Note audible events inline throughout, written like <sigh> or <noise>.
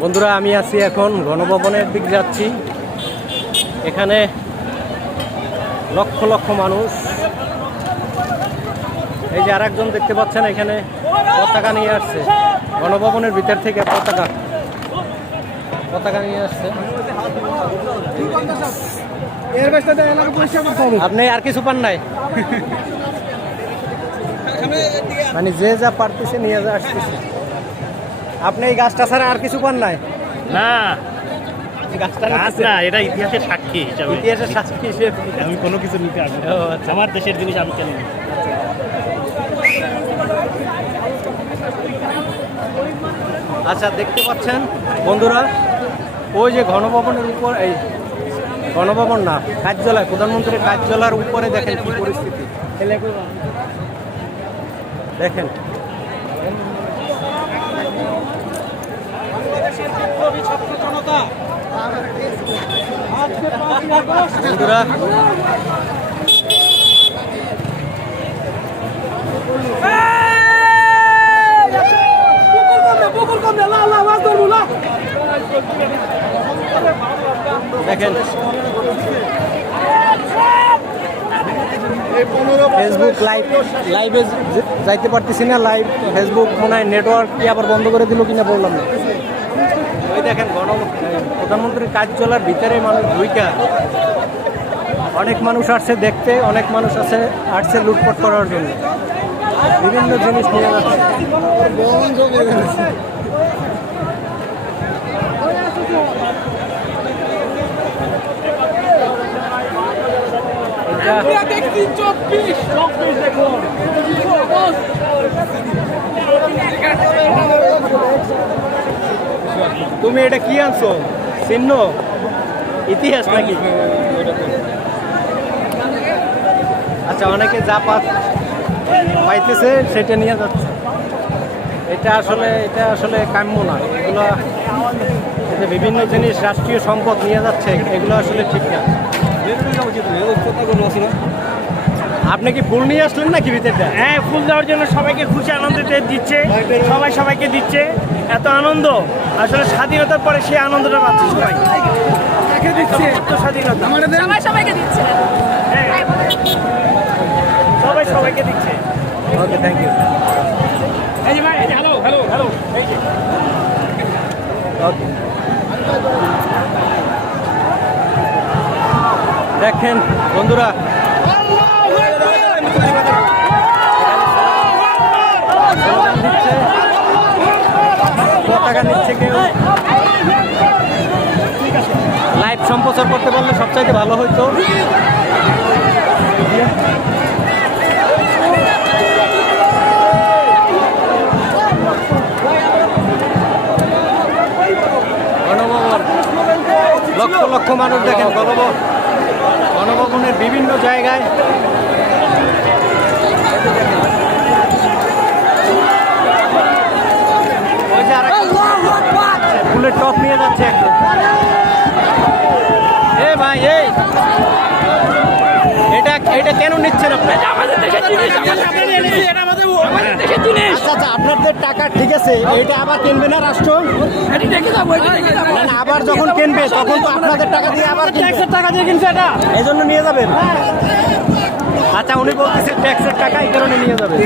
বন্ধুরা আমি আছি এখন গণভবনের দিক যাচ্ছি। এখানে লক্ষ লক্ষ মানুষ। এই যে আরেকজন দেখতে পাচ্ছেন এখানে পতাকা নিয়ে আসছে। গণভবনের ভিতর থেকে পতাকা। পতাকা নিয়ে আসছে। আপনি আর কিছু পান নাই? <laughs> মানে যে যা পারতেছে নিয়ে যা আসতেছে। আপনি এই গাছটা ছাড়া আর কিছু পান নাই? না। গাছ না এটা ইতিহাসের সাক্ষী হিসাবে। ইতিহাসের সাক্ষী হিসেবে। আমি কোনো কিছু নিতে আসব আচ্ছা। আমার দেশের জিনিস আমি কেন আচ্ছা দেখতে পাচ্ছেন বন্ধুরা ওই যে ঘনভবনের উপর এই গণভবন না কার্যালয় প্রধানমন্ত্রীর কার্যালয়ের উপরে দেখেন কি পরিস্থিতি। দেখেন। ফেসবুক লাইভ লাইভে যাইতে পারতেছি না লাইভ ফেসবুক মনে হয় নেটওয়ার্ক কি আবার বন্ধ করে দিল কিনা বললাম না। ওই দেখেন গণ প্রধানমন্ত্রীর কাজ চলার ভিতরে মানুষ ভূমিকা অনেক মানুষ আসছে দেখতে, অনেক মানুষ আছে আসছে লুটপট করার জন্য। বিভিন্ন জিনিস নিয়ে যাচ্ছে। দেখুন। তুমি এটা কি আনছো? চিহ্ন? ইতিহাস নাকি? আচ্ছা অনেকে যা পাত পাইতেছে, সেটা নিয়ে যাচ্ছে। এটা আসলে এটা আসলে কাম্য না। এগুলো বিভিন্ন জিনিস রাষ্ট্রীয় সম্পদ নিয়ে যাচ্ছে, এগুলো আসলে ঠিক না? আপনি কি ফুল নিয়ে আসলেন নাকি ভিতরটা হ্যাঁ ফুল দেওয়ার জন্য সবাইকে খুশি আনন্দ দিচ্ছে সবাই সবাইকে দিচ্ছে। এত আনন্দ আসলে স্বাধীনতার পরে সেই আনন্দটা পাচ্ছে সবাই। স্বাধীনতা। সবাই সবাইকে দিচ্ছে। সবাই সবাইকে দিচ্ছে। ওকে থ্যাংক ইউ এই যে ভাই হ্যালো হ্যালো হ্যালো এই যে। ওকে দেখেন বন্ধুরা সম্প্রচার করতে পারলে সবচাইতে ভালো হইতো। লক্ষ লক্ষ মানুষ দেখেন গণভবন। গণভবনের বিভিন্ন জায়গায়। ফুলের টপ নিয়ে যাচ্ছে একদম। এটা এটা কেন নিচ্ছেন আপনি? আমাদের দেশের জিনিস এটা আমাদের আমাদের দেশের জিনিস। আচ্ছা আচ্ছা আপনাদের টাকা ঠিক আছে এটা আবার কিনবে না রাষ্ট্র? এটি রেখে যাব এটি রেখে যাব। না, না, আবার যখন কিনবে তখন তো আপনাদের টাকা দিয়ে আবার ট্যাক্সের টাকা দিয়ে কিনছে এটা? এই জন্য নিয়ে যাবেন। আচ্ছা উনি বলতেছে ট্যাক্সের টাকা এই কারণে নিয়ে যাবেন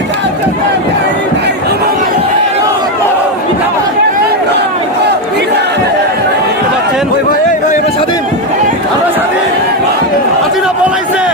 দেখতে পাচ্ছেন ভাই ভাই এই ভাই আমরা স্বাধীন আমরা স্বাধীন হাসিনা পলাইছে